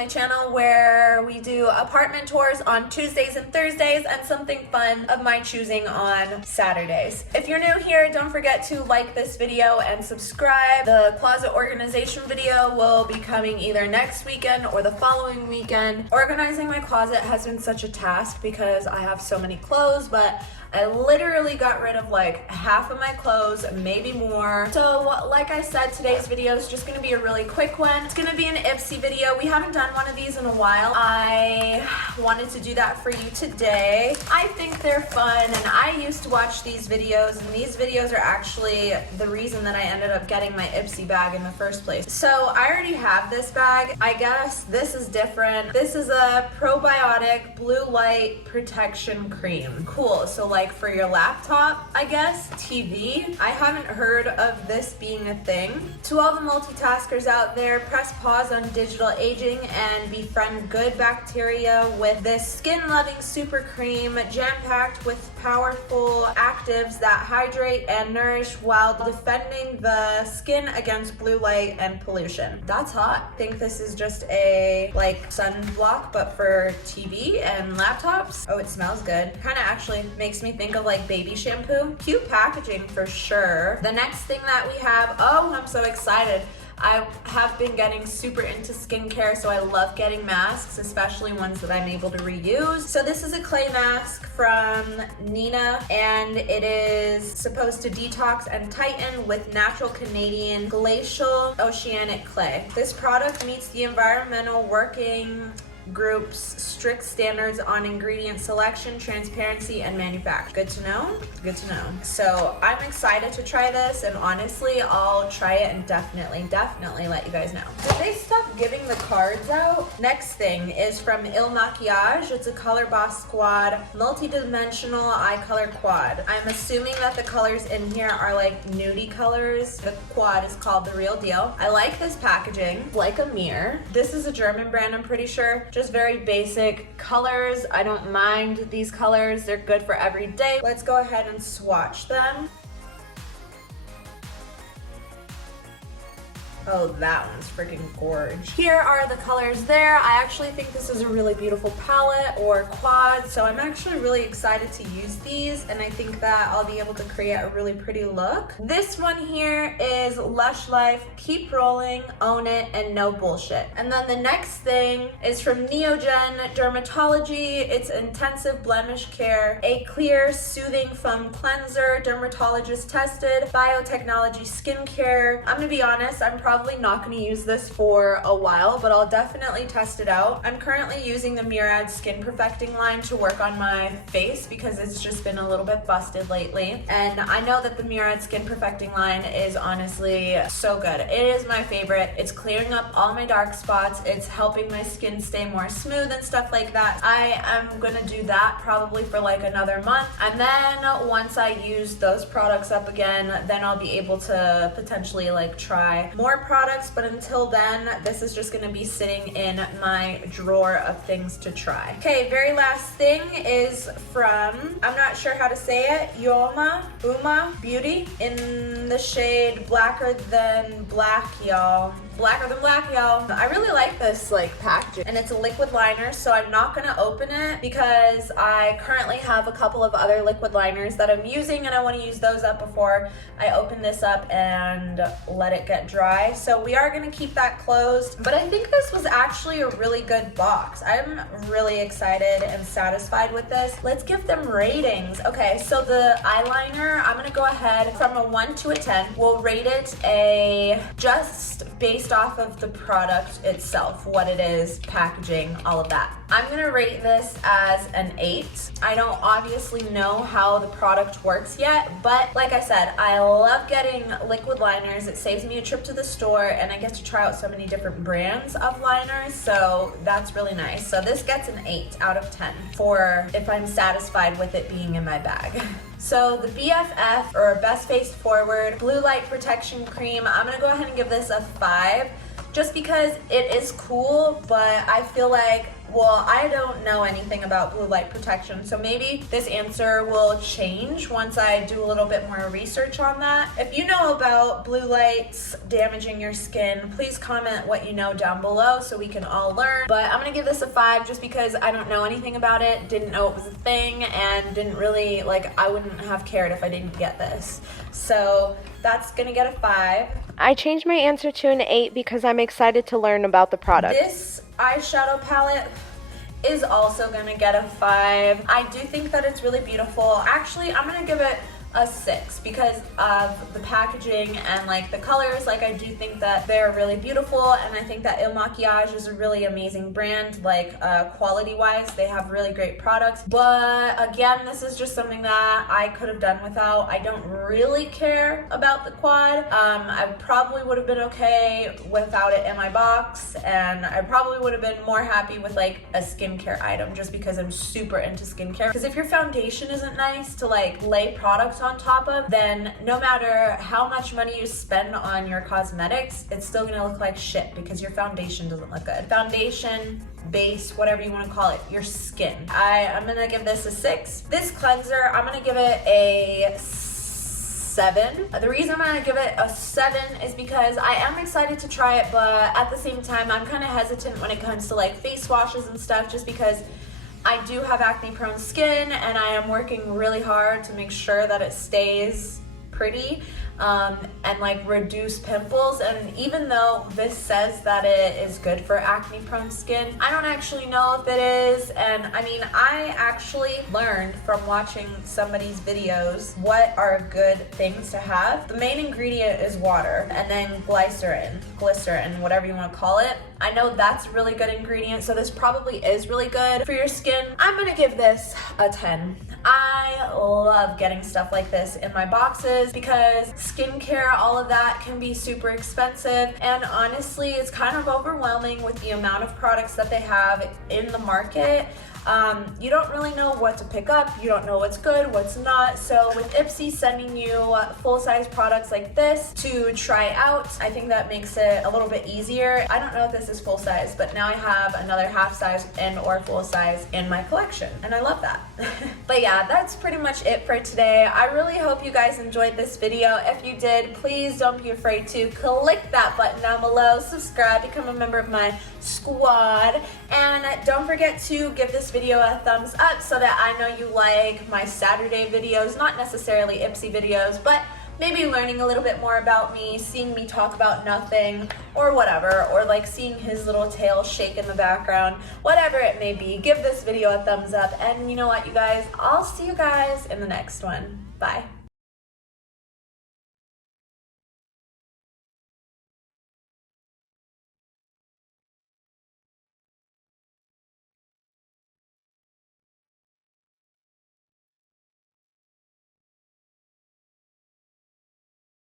my channel where we do apartment tours on Tuesdays and Thursdays and something fun of my choosing on Saturdays. If you're new here, don't forget to like this video and subscribe. The closet organization video will be coming either next weekend or the following weekend. Organizing my closet has been such a task because I have so many clothes, but I literally got rid of like half of my clothes, maybe more. So like I said, today's video is just gonna be a really quick one. It's gonna be an Ipsy video. We haven't done one of these in a while. I wanted to do that for you today. I think they're fun, and I used to watch these videos, and these videos are actually the reason that I ended up getting my Ipsy bag in the first place. So I already have this bag. I guess this is different. This is a probiotic blue light protection cream. Cool, so like for your laptop, I guess, TV. I haven't heard of this being a thing. To all the multitaskers out there, press pause on digital aging and befriend good bacteria with this skin-loving super cream jam-packed with powerful actives that hydrate and nourish while defending the skin against blue light and pollution. That's hot. I think this is just a like sunblock, but for TV and laptops. Oh, it smells good. Kind of actually makes me think of like baby shampoo. Cute packaging for sure. The next thing that we have, oh, I'm so excited. I have been getting super into skincare, so I love getting masks, especially ones that I'm able to reuse. So this is a clay mask from Nina, and it is supposed to detox and tighten with natural Canadian glacial oceanic clay. This product meets the environmental working group's strict standards on ingredient selection, transparency, and manufacture. Good to know? Good to know. So I'm excited to try this, and honestly, I'll try it and definitely let you guys know. Did they stop giving the cards out? Next thing is from Il Makiage. It's a Color Boss Squad multi-dimensional eye color quad. I'm assuming that the colors in here are like nudie colors. The quad is called The Real Deal. I like this packaging. Like a mirror. This is a German brand, I'm pretty sure. Just very basic colors. I don't mind these colors. They're good for every day. Let's go ahead and swatch them. Oh, that one's freaking gorgeous. Here are the colors there. I actually think this is a really beautiful palette or quad, so I'm actually really excited to use these, and I think that I'll be able to create a really pretty look. This one here is Lush Life, Keep Rolling, Own It, and No Bullshit. And then the next thing is from Neogen Dermatology. It's Intensive Blemish Care, a clear, soothing foam cleanser, dermatologist tested, biotechnology skincare. I'm gonna be honest, I'm probably not going to use this for a while, but I'll definitely test it out. I'm currently using the Murad Skin Perfecting line to work on my face because it's just been a little bit busted lately. And I know that the Murad Skin Perfecting line is honestly so good. It is my favorite. It's clearing up all my dark spots. It's helping my skin stay more smooth and stuff like that. I am going to do that probably for like another month. And then once I use those products up again, then I'll be able to potentially like try more products, but until then, this is just gonna be sitting in my drawer of things to try. Okay, very last thing is from, I'm not sure how to say it, Uma Beauty in the shade Blacker Than Black, y'all. Blacker Than Black, y'all. I really like this like packaging, and it's a liquid liner, so I'm not gonna open it because I currently have a couple of other liquid liners that I'm using, and I want to use those up before I open this up and let it get dry. So we are gonna keep that closed, but I think this was actually a really good box. I'm really excited and satisfied with this. Let's give them ratings. Okay, so the eyeliner, I'm gonna go ahead from a 1 to a 10. We'll rate it a just based off of the product itself, what it is, packaging, all of that. I'm gonna rate this as an 8. I don't obviously know how the product works yet, but like I said, I love getting liquid liners. It saves me a trip to the store, and I get to try out so many different brands of liners, so that's really nice. So this gets an 8 out of 10 for if I'm satisfied with it being in my bag. So the BFF, or Best Face Forward Blue Light Protection Cream, I'm gonna go ahead and give this a 5. Just because it is cool, but I feel like Well, I don't know anything about blue light protection, so maybe this answer will change once I do a little bit more research on that. If you know about blue lights damaging your skin, please comment what you know down below so we can all learn. But I'm gonna give this a 5 just because I don't know anything about it, didn't know it was a thing, and didn't really, like, I wouldn't have cared if I didn't get this. So that's gonna get a 5. I changed my answer to an 8 because I'm excited to learn about the product. This eyeshadow palette is also gonna get a 5. I do think that it's really beautiful. Actually, I'm gonna give it a 6 because of the packaging and like the colors. Like, I do think that they're really beautiful, and I think that Il Makiage is a really amazing brand, like quality wise. They have really great products, but again, this is just something that I could have done without. I don't really care about the quad. I probably would have been okay without it in my box, and I probably would have been more happy with like a skincare item, just because I'm super into skincare. Because if your foundation isn't nice to like lay products on top of, then no matter how much money you spend on your cosmetics, it's still gonna look like shit because your foundation doesn't look good. Foundation, base, whatever you want to call it, your skin. I'm gonna give this a 6. This cleanser, I'm gonna give it a 7. The reason I'm gonna give it a 7 is because I am excited to try it, but at the same time, I'm kind of hesitant when it comes to like face washes and stuff, just because I do have acne prone skin and I am working really hard to make sure that it stays pretty and like reduce pimples. And even though this says that it is good for acne prone skin, I don't actually know if it is. And I mean, I actually learned from watching somebody's videos what are good things to have. The main ingredient is water, and then glycerin, whatever you want to call it. I know that's a really good ingredient, so this probably is really good for your skin. I'm gonna give this a 10. I love getting stuff like this in my boxes because skincare, all of that can be super expensive, and honestly, it's kind of overwhelming with the amount of products that they have in the market. You don't really know what to pick up, you don't know what's good, what's not. So with Ipsy sending you full-size products like this to try out, I think that makes it a little bit easier. I don't know if this is full-size, but now I have another half-size and or full-size in my collection, and I love that. But yeah, that's pretty much it for today. I really hope you guys enjoyed this video. If you did, please don't be afraid to click that button down below, subscribe, become a member of my squad, and don't forget to give this video a thumbs up so that I know you like my Saturday videos, not necessarily Ipsy videos, but maybe learning a little bit more about me, seeing me talk about nothing or whatever, or like seeing his little tail shake in the background, whatever it may be. Give this video a thumbs up, and you know what, you guys, I'll see you guys in the next one. Bye.